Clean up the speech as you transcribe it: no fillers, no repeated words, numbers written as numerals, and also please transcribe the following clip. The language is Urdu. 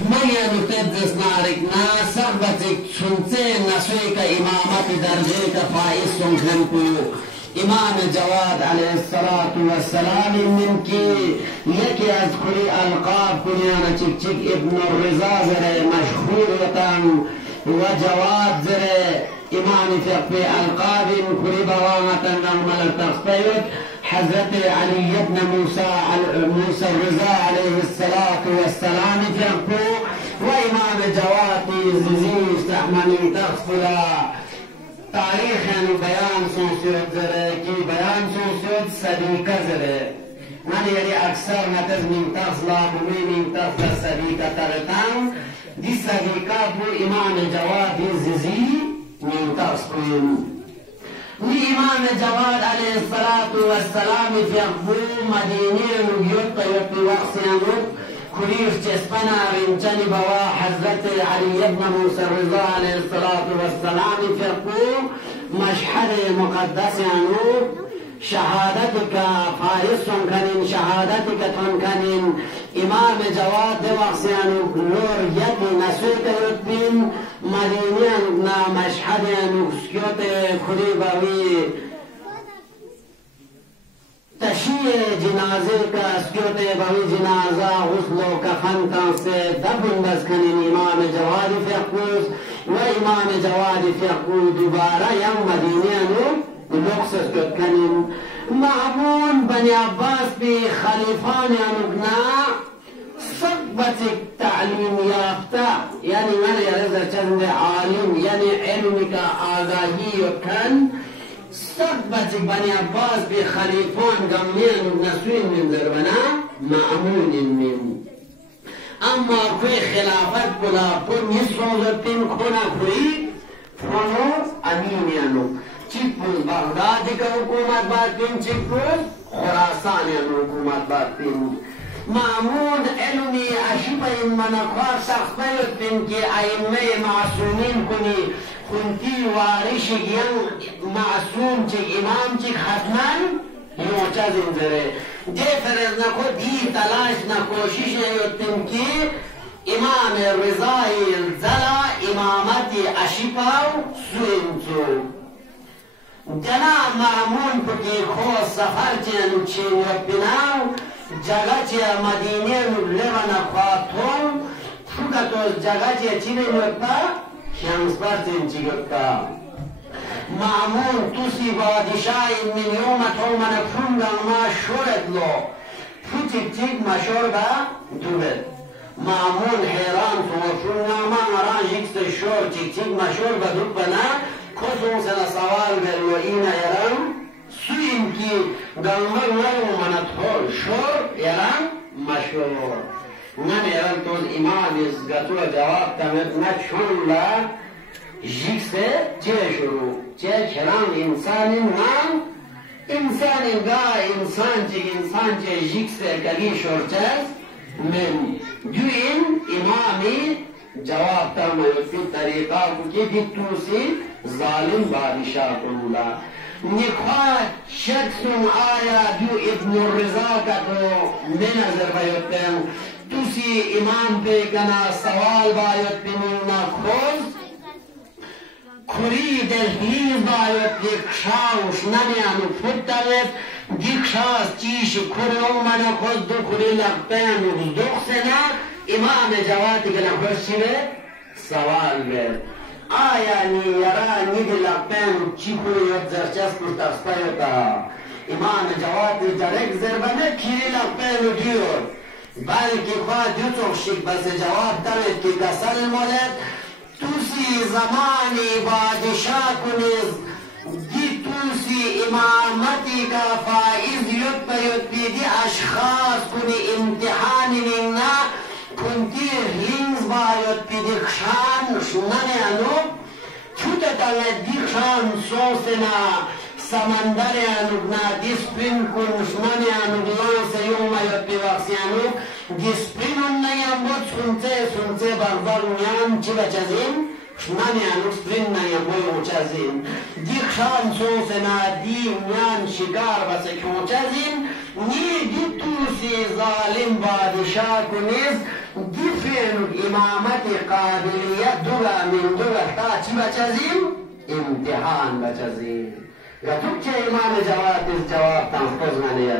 Maya nuteddes narik na sarbatik sunce nasui ka imamat darje ka faiz sunku imam Jawad alayhi salatu wassalam minki yaki azkuri alqab kunyana chik chik ibn al-Riza zare mashhur watan wa Jawad zare imam fiqh alqab kuri bawamatan ramal taqtayut حضرت علي بن موسى الرضا عليه الصلاة والسلام فرقو وإمام جواد زيزيز تحمني تغفلا تاريخ بيان سنسيوت زره كي بيان سنسيوت صديقة زره يعني أكثر نتز من تغفلا بمي من تغفلا صديقة ترتان دي صديقة بو إمام جواد زيزي من تغفلا إمام جواد عليه الصلاة والسلام في أخبو مدينين يطي وقسيانوك كليف جسبنا من جانب حضرت علي بن موسى الرضا عليه الصلاة والسلام في أخبو مشهد مقدس يانوك شهادتك فارس كنين شهادتك كنين إمام جواد وقسيانوك نور يدي نسوك يطبين مدينين نا مشهد يانوك سكيوت خريباوي تشيء جنازه کا سکیوت باوی جنازہ غسل و کفن سے دفن بس کنین امام جواد فقوس و امام جواد فقوس دوبارہ یم مدینیانو لقص سکیوت کنین معمون بنی عباس بی خلیفان یانوگنا صبت تعلیم یافتا یعنی من یرزر چند عالم یعنی علم کا آگاهی کن صبت بني عباس بخليفون قمين ونسوين من دربنا مأمون من أما في خلافات كلا كن يسرون لبين كنا كري فرنو أمين يانو چيكوز بغداد کا حکومت باتين چيكوز خراسان يانو حکومت باتين مأمون علمي أشبه من أخوار سخفيت بين كي أئمة معصومين كني كنتي وارش ين معصوم چك امام چك حتماً معجز انزره دي فرز نکو دي تلاش نکوشش نیوتن که امام رضای زلا امامت اشیپاو سوینچو جنا معمون پکی خوز سفر چینو چین ربناو جگه چی مدینه لبن خواتون فکتوز جگه چی چینه نوکتا شمس بارتين جيغتا معمون توسي بادشاي من يوم تومن فنگا ما شورت لو فتك تيك ما شوربا دوبت معمون حيران تو فنگا ما مران جيكست شور تيك ما شوربا دوبنا كوزون سنة سوال برلو اينا يران سوين كي غلمر نرو من ادخل شور يران ما شور نم يران توز امام ازغتو جواب تمت نچون لا جيكسه جيشرو جيشران انسان نام انسان غا انسان جي جيكسه كلي شورچز من دوين امامي جواب تمت في طريقه كي بتوسي ظالم بادشاہ کولا نخواه شخص آیا دو ابن الرضا کا تو نظر بیوتن توسی امام پہ کنا سوال بایت پنینا خوز کری دلهیز بایت دیکشاوش نمیانو فتالت دیکشاز چیش کری امانا خوز دو کری لغتین دخ سنا امام جوادی کنا خوز چیوه سوال بید آیا نی یرا نی لغتین چی کری ید زرچست مستقصپایتا امام جوادی جرک زربنه کری لغتین دیور بلکه خواه دیوتوخ شک بس جواب دارد که کسل مولد توسی زمانی بادشاہ کنیز دی توسی امامتی کا فائز یوت پیوت دی اشخاص کنی امتحانی مننا کنتی رینز بایوت پیدی خشان شنانی انو چوتا تاوید دی خشان سوسنا سمندر انوگنا دیسپرین کنشمانی انوگلان سیوم ایوت پیوکسیانو دیسپرینون نیم بود سنچه بغدار نیان چی بچازین شمانی انوگسپرین نیم بوی موچازین دی خشان سوسنا دی نیان شکار بسه که موچازین نی دی توسی ظالم بادشاہ کنیز دی فعل الإمامة قابلية دولا من دولا تاچ بچزیم امتحان بچزیم. گتوک که امام جواب تنفذ منی